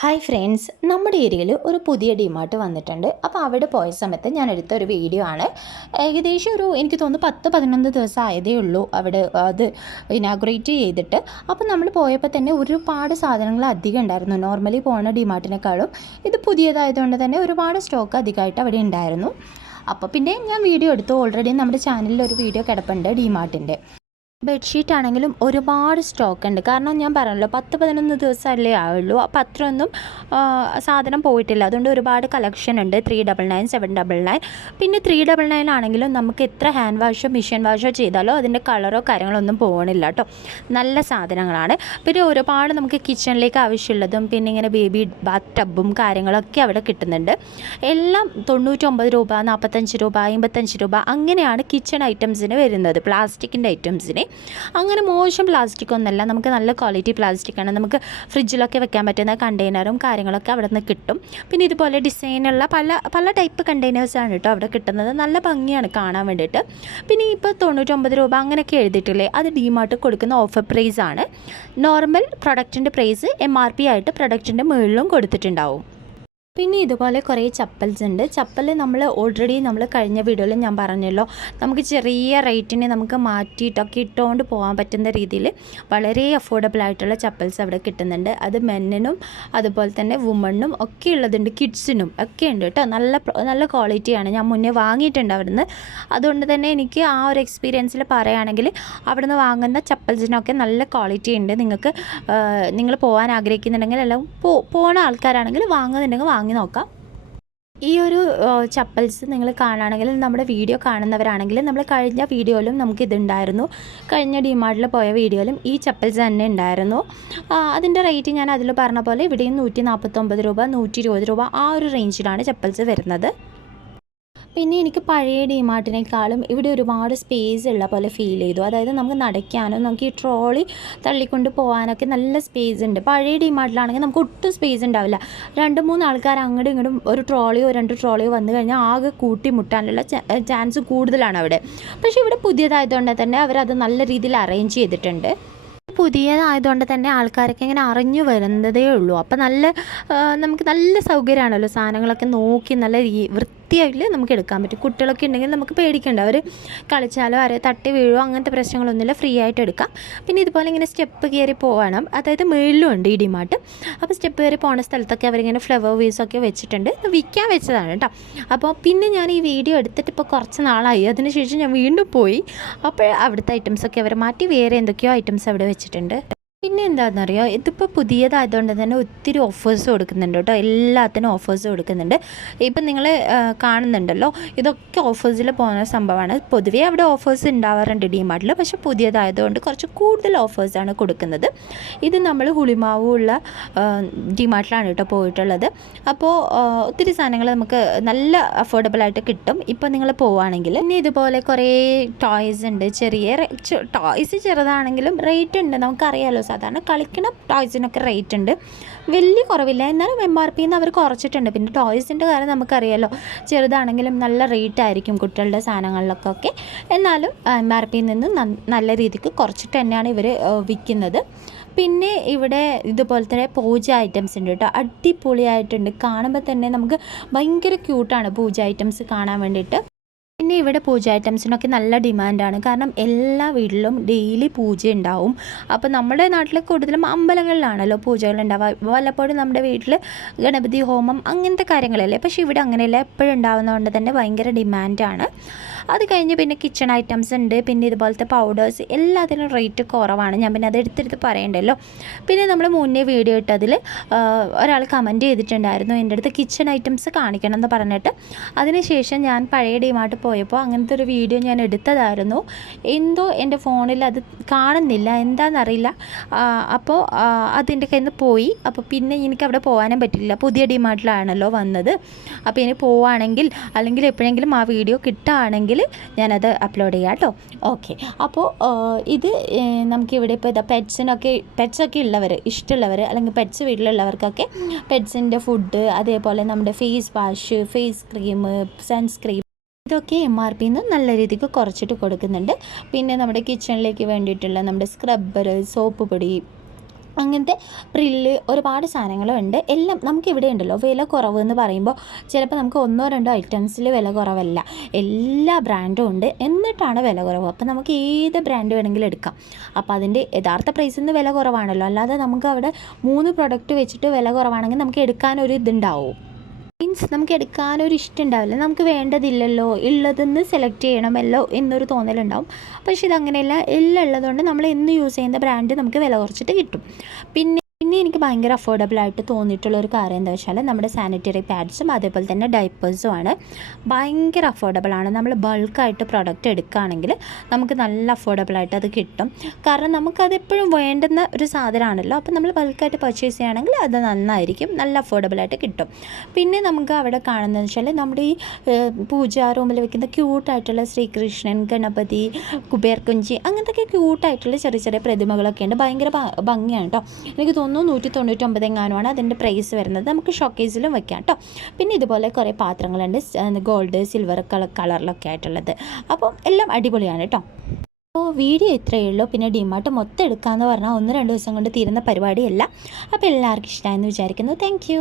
Hi friends, നമ്മുടെ ഏരിയയിൽ ഒരു പുതിയ ഡിമാർട്ട് വന്നിട്ടുണ്ട്. അപ്പോൾ അവിടെ പോയ സമയത്ത് ഞാൻ എടുത്ത ഒരു വീഡിയോ ആണ്. ഏകദേശം എനിക്ക് തോന്നുന്നു 10-11 ദിവസം ആയതേ ഉള്ളൂ അവിടെ അത് ഇനാഗുറേറ്റ് ചെയ്തിട്ട്. അപ്പോൾ നമ്മൾ പോയപ്പോൾ തന്നെ ഒരുപാട് സാധനങ്ങൾ അധികം ഉണ്ടായിരുന്നു. നോർമലി പോകുന്ന ഡിമാർട്ടിനേക്കാളും ഇത് പുതിയതായതുകൊണ്ട് തന്നെ ഒരുപാട് സ്റ്റോക്ക് അധികമായിട്ട് അവിടെ ഉണ്ടായിരുന്നു. അപ്പോൾ പിന്നെ ഞാൻ വീഡിയോ എടുത്തു. ഓൾറെഡി നമ്മുടെ ചാനലിൽ ഒരു വീഡിയോ കിടപ്പുണ്ട് ഡിമാർട്ടിൻ്റെ. ബെഡ്ഷീറ്റ് ആണെങ്കിലും ഒരുപാട് സ്റ്റോക്ക് ഉണ്ട്. കാരണം ഞാൻ പറഞ്ഞല്ലോ 10-11 ദിവസമല്ലേ ആവുള്ളൂ. അപ്പോൾ അത്രയൊന്നും സാധനം പോയിട്ടില്ല. അതുകൊണ്ട് ഒരുപാട് കളക്ഷൻ ഉണ്ട്. 399, 799. പിന്നെ 399 ആണെങ്കിലും നമുക്ക് എത്ര ഹാൻഡ് വാഷോ മിഷൻ വാഷോ ചെയ്താലോ അതിൻ്റെ കളറോ കാര്യങ്ങളോ ഒന്നും പോകണില്ല കേട്ടോ. നല്ല സാധനങ്ങളാണ്. പിന്നെ ഒരുപാട് നമുക്ക് കിച്ചണിലേക്ക് ആവശ്യമുള്ളതും പിന്നെ ഇങ്ങനെ ബേബി ബാത്ത് ടബും കാര്യങ്ങളൊക്കെ അവിടെ കിട്ടുന്നുണ്ട്. എല്ലാം 99 രൂപ, 45 രൂപ, 55 രൂപ അങ്ങനെയാണ് കിച്ചൺ ഐറ്റംസിന് വരുന്നത്. പ്ലാസ്റ്റിക്കിൻ്റെ ഐറ്റംസിന് അങ്ങനെ മോശം പ്ലാസ്റ്റിക് ഒന്നല്ല, നമുക്ക് നല്ല ക്വാളിറ്റി പ്ലാസ്റ്റിക്കാണ്. നമുക്ക് ഫ്രിഡ്ജിലൊക്കെ വെക്കാൻ പറ്റുന്ന കണ്ടെയ്നറും കാര്യങ്ങളൊക്കെ അവിടെ നിന്ന് കിട്ടും. പിന്നെ ഇതുപോലെ ഡിസൈനുള്ള പല ടൈപ്പ് കണ്ടെയ്നേഴ്സാണ് കേട്ടോ അവിടെ കിട്ടുന്നത്. നല്ല ഭംഗിയാണ് കാണാൻ വേണ്ടിയിട്ട്. പിന്നെ ഇപ്പോൾ 99 രൂപ അങ്ങനെയൊക്കെ എഴുതിയിട്ടില്ലേ, അത് ഡിമാർട്ട് കൊടുക്കുന്ന ഓഫർ പ്രൈസാണ്. നോർമൽ പ്രൊഡക്റ്റിൻ്റെ പ്രൈസ് MRP ആയിട്ട് പ്രൊഡക്റ്റിൻ്റെ മുകളിലും കൊടുത്തിട്ടുണ്ടാവും. പിന്നെ ഇതുപോലെ കുറേ ചപ്പൽസ് ഉണ്ട്. ചപ്പൽ ഓൾറെഡി നമ്മൾ കഴിഞ്ഞ വീഡിയോയിൽ ഞാൻ പറഞ്ഞല്ലോ, നമുക്ക് ചെറിയ റേറ്റിന് നമുക്ക് മാറ്റിയിട്ടൊക്കെ ഇട്ടുകൊണ്ട് പോകാൻ പറ്റുന്ന രീതിയിൽ വളരെ അഫോർഡബിൾ ആയിട്ടുള്ള ചപ്പൽസ് അവിടെ കിട്ടുന്നുണ്ട്. അത് മെന്നിനും അതുപോലെ തന്നെ വുമണിനും ഒക്കെ ഉള്ളതുണ്ട്, കിഡ്സിനും ഒക്കെ ഉണ്ട് കേട്ടോ. നല്ല ക്വാളിറ്റിയാണ്. ഞാൻ മുന്നേ വാങ്ങിയിട്ടുണ്ട് അവിടുന്ന്. അതുകൊണ്ട് തന്നെ എനിക്ക് ആ ഒരു എക്സ്പീരിയൻസിൽ പറയുകയാണെങ്കിൽ അവിടുന്ന് വാങ്ങുന്ന ചപ്പൽസിനൊക്കെ നല്ല ക്വാളിറ്റി ഉണ്ട്. നിങ്ങൾ പോകാൻ ആഗ്രഹിക്കുന്നുണ്ടെങ്കിൽ എല്ലാം പോണ ആൾക്കാരാണെങ്കിൽ വാങ്ങുന്നുണ്ടെങ്കിൽ വാങ്ങി നോക്കാം. ഈ ഒരു ചപ്പൽസ് നിങ്ങൾ കാണുകയാണെങ്കിൽ നമ്മുടെ വീഡിയോ കാണുന്നവരാണെങ്കിൽ നമ്മൾ കഴിഞ്ഞ വീഡിയോയിലും നമുക്കിതുണ്ടായിരുന്നു. കഴിഞ്ഞ ഡിമാർട്ടിൽ പോയ വീഡിയോയിലും ഈ ചപ്പൽസ് തന്നെ ഉണ്ടായിരുന്നു. അതിൻ്റെ റേറ്റ് ഞാൻ അതിൽ പറഞ്ഞ പോലെ ഇവിടെയും 149 രൂപ, 120 രൂപ ആ ഒരു റേഞ്ചിലാണ് ചപ്പൽസ് വരുന്നത്. പിന്നെ എനിക്ക് പഴയ ഡിമാർട്ടിനേക്കാളും ഇവിടെ ഒരുപാട് സ്പേസ് ഉള്ള പോലെ ഫീൽ ചെയ്തു. അതായത് നമുക്ക് നടക്കാനും നമുക്ക് ഈ ട്രോളി തള്ളിക്കൊണ്ട് പോകാനൊക്കെ നല്ല സ്പേസ് ഉണ്ട്. പഴയ ഡിമാർട്ടിലാണെങ്കിൽ നമുക്ക് ഒട്ടും സ്പേസ് ഉണ്ടാവില്ല. 2-3 ആൾക്കാർ അങ്ങോട്ടും ഇങ്ങോട്ടും ഒരു ട്രോളിയോ 2 ട്രോളിയോ വന്നു കഴിഞ്ഞാൽ ആകെ കൂട്ടിമുട്ടാനുള്ള ചാൻസ് കൂടുതലാണ് അവിടെ. പക്ഷേ ഇവിടെ പുതിയതായതുകൊണ്ട് തന്നെ അവരത് നല്ല രീതിയിൽ അറേഞ്ച് ചെയ്തിട്ടുണ്ട്. പുതിയതായതുകൊണ്ട് തന്നെ ആൾക്കാരൊക്കെ ഇങ്ങനെ അറിഞ്ഞു വരുന്നതേ ഉള്ളൂ. അപ്പോൾ നമുക്ക് നല്ല സൗകര്യമാണല്ലോ. സാധനങ്ങളൊക്കെ നോക്കി നല്ല വൃത്തിയായിട്ട് നമുക്ക് എടുക്കാൻ പറ്റും. കുട്ടികളൊക്കെ ഉണ്ടെങ്കിൽ നമുക്ക് പേടിക്കണ്ട, അവർ കളിച്ചാലോ ആരെ തട്ടി വീഴോ അങ്ങനത്തെ പ്രശ്നങ്ങളൊന്നുമില്ല, ഫ്രീ ആയിട്ട് എടുക്കാം. പിന്നെ ഇതുപോലെ ഇങ്ങനെ സ്റ്റെപ്പ് കയറി പോകണം. അതായത് മുകളിലും ഉണ്ട് ഈ ഡിമാർട്ട്. അപ്പോൾ സ്റ്റെപ്പ് കയറി പോകുന്ന സ്ഥലത്തൊക്കെ അവരിങ്ങനെ ഫ്ലവർ വേസൊക്കെ വെച്ചിട്ടുണ്ട്. വിൽക്കാൻ വെച്ചതാണ് കേട്ടോ. അപ്പോൾ പിന്നെ ഞാൻ ഈ വീഡിയോ എടുത്തിട്ട് ഇപ്പോൾ കുറച്ച് നാളായി. അതിനുശേഷം ഞാൻ വീണ്ടും പോയി. അപ്പോൾ അവിടുത്തെ ഐറ്റംസൊക്കെ അവർ മാറ്റി വേറെ എന്തൊക്കെയോ ഐറ്റംസ് അവിടെ വെച്ചിട്ടുണ്ട്. പിന്നെ എന്താണെന്നറിയോ, ഇതിപ്പോൾ പുതിയതായതുകൊണ്ട് തന്നെ ഒത്തിരി ഓഫേഴ്സ് കൊടുക്കുന്നുണ്ട് കേട്ടോ. എല്ലാത്തിനും ഓഫേഴ്സ് കൊടുക്കുന്നുണ്ട്. ഇപ്പം നിങ്ങൾ കാണുന്നുണ്ടല്ലോ, ഇതൊക്കെ ഓഫേഴ്സിൽ പോകുന്ന സംഭവമാണ്. പൊതുവേ അവിടെ ഓഫേഴ്സ് ഉണ്ടാവാറുണ്ട് ഡിമാർട്ടിൽ, പക്ഷേ പുതിയതായതുകൊണ്ട് കുറച്ച് കൂടുതൽ ഓഫേഴ്സാണ് കൊടുക്കുന്നത്. ഇത് നമ്മൾ ഹുളിമാവുള്ള ഡിമാർട്ടിലാണ് കേട്ടോ പോയിട്ടുള്ളത്. അപ്പോൾ ഒത്തിരി സാധനങ്ങൾ നമുക്ക് നല്ല അഫോർഡബിളായിട്ട് കിട്ടും ഇപ്പോൾ നിങ്ങൾ പോവുകയാണെങ്കിൽ. പിന്നെ ഇതുപോലെ കുറേ ടോയ്സ് ഉണ്ട്. ടോയ്സ് ചെറുതാണെങ്കിലും റേറ്റ് ഉണ്ട്. നമുക്കറിയാമല്ലോ, സാധാരണ കളിക്കുന്ന ടോയ്സിനൊക്കെ റേറ്റ് ഉണ്ട്, വലിയ കുറവില്ല. എന്നാലും MRP അവർ കുറച്ചിട്ടുണ്ട്. പിന്നെ ടോയ്സിൻ്റെ കാര്യം നമുക്കറിയാമല്ലോ, ചെറുതാണെങ്കിലും നല്ല റേറ്റ് ആയിരിക്കും കുട്ടികളുടെ സാധനങ്ങളിലൊക്കെ. എന്നാലും MRP നിന്നും നല്ല രീതിക്ക് കുറച്ചിട്ട് തന്നെയാണ് ഇവർ വിൽക്കുന്നത്. പിന്നെ ഇവിടെ ഇതുപോലെ തന്നെ പൂജ ഐറ്റംസ് ഉണ്ട് കേട്ടോ. അടിപൊളിയായിട്ടുണ്ട്. കാണുമ്പോൾ തന്നെ നമുക്ക് ഭയങ്കര ക്യൂട്ടാണ് പൂജ ഐറ്റംസ് കാണാൻ വേണ്ടിയിട്ട്. പിന്നെ ഇവിടെ പൂജ ഐറ്റംസിനൊക്കെ നല്ല ഡിമാൻഡാണ്. കാരണം എല്ലാ വീട്ടിലും ഡെയിലി പൂജ ഉണ്ടാവും. അപ്പോൾ നമ്മുടെ നാട്ടിൽ കൂടുതലും അമ്പലങ്ങളിലാണല്ലോ പൂജകൾ ഉണ്ടാവുക. വല്ലപ്പോഴും നമ്മുടെ വീട്ടിൽ ഗണപതി ഹോമം അങ്ങനത്തെ കാര്യങ്ങളല്ലേ. പക്ഷേ ഇവിടെ അങ്ങനെയല്ല, എപ്പോഴും ഉണ്ടാവുന്നതുകൊണ്ട് തന്നെ ഭയങ്കര ഡിമാൻഡാണ്. അത് കഴിഞ്ഞ് പിന്നെ കിച്ചൺ ഐറ്റംസ് ഉണ്ട്. പിന്നെ ഇതുപോലത്തെ പൗഡേഴ്സ് എല്ലാത്തിനും റേറ്റ് കുറവാണ്. ഞാൻ പിന്നെ അത് എടുത്തെടുത്ത് പറയണ്ടല്ലോ. പിന്നെ നമ്മൾ മുന്നേ വീഡിയോ ഇട്ടതിൽ ഒരാൾ കമൻറ്റ് ചെയ്തിട്ടുണ്ടായിരുന്നു എൻ്റെ അടുത്ത് കിച്ചൺ ഐറ്റംസ് കാണിക്കണം എന്ന് പറഞ്ഞിട്ട്. അതിനുശേഷം ഞാൻ പഴയ ഡിമാർട്ട് പോയപ്പോൾ അങ്ങനത്തെ ഒരു വീഡിയോ ഞാൻ എടുത്തതായിരുന്നു. എന്തോ എൻ്റെ ഫോണിൽ അത് കാണുന്നില്ല, എന്താണെന്നറിയില്ല. അപ്പോൾ അതിൻ്റെ കയ്യിൽ നിന്ന് പോയി. അപ്പോൾ പിന്നെ എനിക്ക് അവിടെ പോകാനും പറ്റില്ല. പുതിയ ഡിമാർട്ടിലാണല്ലോ വന്നത്. അപ്പോൾ ഇനി പോവുകയാണെങ്കിൽ അല്ലെങ്കിൽ എപ്പോഴെങ്കിലും ആ വീഡിയോ കിട്ടുകയാണെങ്കിൽ ഞാനത് അപ്ലോഡ് ചെയ്യാം കേട്ടോ. ഓക്കെ, അപ്പോൾ ഇത് നമുക്കിവിടെ ഇപ്പോൾ ഇതാ പെറ്റ്സൊക്കെ ഉള്ളവർ, ഇഷ്ടമുള്ളവർ അല്ലെങ്കിൽ പെറ്റ്സ് വീട്ടിലുള്ളവർക്കൊക്കെ പെറ്റ്സിൻ്റെ ഫുഡ്, അതേപോലെ നമ്മുടെ face wash, face cream, sunscreen ഇതൊക്കെ MRP നല്ല രീതിക്ക് കുറച്ചിട്ട് കൊടുക്കുന്നുണ്ട്. പിന്നെ നമ്മുടെ കിച്ചണിലേക്ക് വേണ്ടിയിട്ടുള്ള നമ്മുടെ സ്ക്രബ്ബർ, സോപ്പ് പൊടി, അങ്ങനത്തെ പ്രില്ല് ഒരുപാട് സാധനങ്ങളുണ്ട്. എല്ലാം നമുക്കിവിടെ ഉണ്ടല്ലോ. വില കുറവ് എന്ന് പറയുമ്പോൾ ചിലപ്പോൾ നമുക്ക് ഒന്നോ രണ്ടോ ഐറ്റംസിൽ വില കുറവല്ല, എല്ലാ ബ്രാൻഡും ഉണ്ട്, എന്നിട്ടാണ് വില കുറവ്. അപ്പോൾ നമുക്ക് ഏത് ബ്രാൻഡ് വേണമെങ്കിലും എടുക്കാം. അപ്പോൾ അതിൻ്റെ യഥാർത്ഥ പ്രൈസിൽ നിന്ന് വില കുറവാണല്ലോ. അല്ലാതെ നമുക്ക് അവിടെ 3 പ്രൊഡക്റ്റ് വെച്ചിട്ട് വില കുറവാണെങ്കിൽ നമുക്ക് എടുക്കാനൊരു ഇതുണ്ടാവും. മീൻസ് നമുക്ക് എടുക്കാനൊരു ഇഷ്ടം ഉണ്ടാവില്ല, നമുക്ക് വേണ്ടതില്ലല്ലോ, ഉള്ളതെന്ന് സെലക്ട് ചെയ്യണമല്ലോ എന്നൊരു തോന്നലുണ്ടാവും. പക്ഷേ ഇതങ്ങനെയല്ല, എല്ലാം ഉള്ളതുകൊണ്ട് നമ്മൾ എന്ന് യൂസ് ചെയ്യുന്ന ബ്രാൻഡ് നമുക്ക് വില കുറച്ചിട്ട് കിട്ടും. പിന്നെ എനിക്ക് ഭയങ്കര അഫോർഡബിളായിട്ട് തോന്നിയിട്ടുള്ളൊരു കാര്യം എന്താ വെച്ചാൽ നമ്മുടെ സാനിറ്ററി പാഡ്സും അതേപോലെ തന്നെ ഡൈപ്പേഴ്സുമാണ്. ഭയങ്കര അഫോർഡബിളാണ്. നമ്മൾ ബൾക്കായിട്ട് പ്രൊഡക്റ്റ് എടുക്കുകയാണെങ്കിൽ നമുക്ക് നല്ല അഫോർഡബിളായിട്ട് അത് കിട്ടും. കാരണം നമുക്കതെപ്പോഴും വേണ്ടുന്ന ഒരു സാധനമാണല്ലോ. അപ്പോൾ നമ്മൾ ബൾക്കായിട്ട് പർച്ചേസ് ചെയ്യുകയാണെങ്കിൽ അത് നന്നായിരിക്കും, നല്ല അഫോർഡബിളായിട്ട് കിട്ടും. പിന്നെ നമുക്ക് അവിടെ കാണുന്നതെന്ന് വെച്ചാൽ നമ്മുടെ ഈ പൂജാ റൂമിൽ വെക്കുന്ന ക്യൂട്ടായിട്ടുള്ള ശ്രീകൃഷ്ണൻ, ഗണപതി, കുബേർ കുഞ്ചി, അങ്ങനത്തെ ക്യൂട്ടായിട്ടുള്ള ചെറിയ ചെറിയ പ്രതിമകളൊക്കെ ഉണ്ട്. ഭയങ്കര ഭംഗിയാണ് കേട്ടോ. എനിക്ക് തോന്നുന്നു 199 എങ്ങാനുമാണ് അതിൻ്റെ പ്രൈസ് വരുന്നത്. നമുക്ക് ഷോക്കേസിലും വെക്കാം കേട്ടോ. പിന്നെ ഇതുപോലെ കുറേ പാത്രങ്ങളുണ്ട്, ഗോൾഡ്, സിൽവർ കളറിലൊക്കെ ആയിട്ടുള്ളത്. അപ്പം എല്ലാം അടിപൊളിയാണ് കേട്ടോ. അപ്പോൾ വീഡിയോ ഇത്രയേ ഉള്ളൂ. പിന്നെ ഡിമാർട്ട് മൊത്തം എടുക്കാമെന്ന് പറഞ്ഞാൽ 1-2 ദിവസം കൊണ്ട് തീരുന്ന പരിപാടിയല്ല. അപ്പോൾ എല്ലാവർക്കും ഇഷ്ടമായെന്ന് വിചാരിക്കുന്നു. താങ്ക്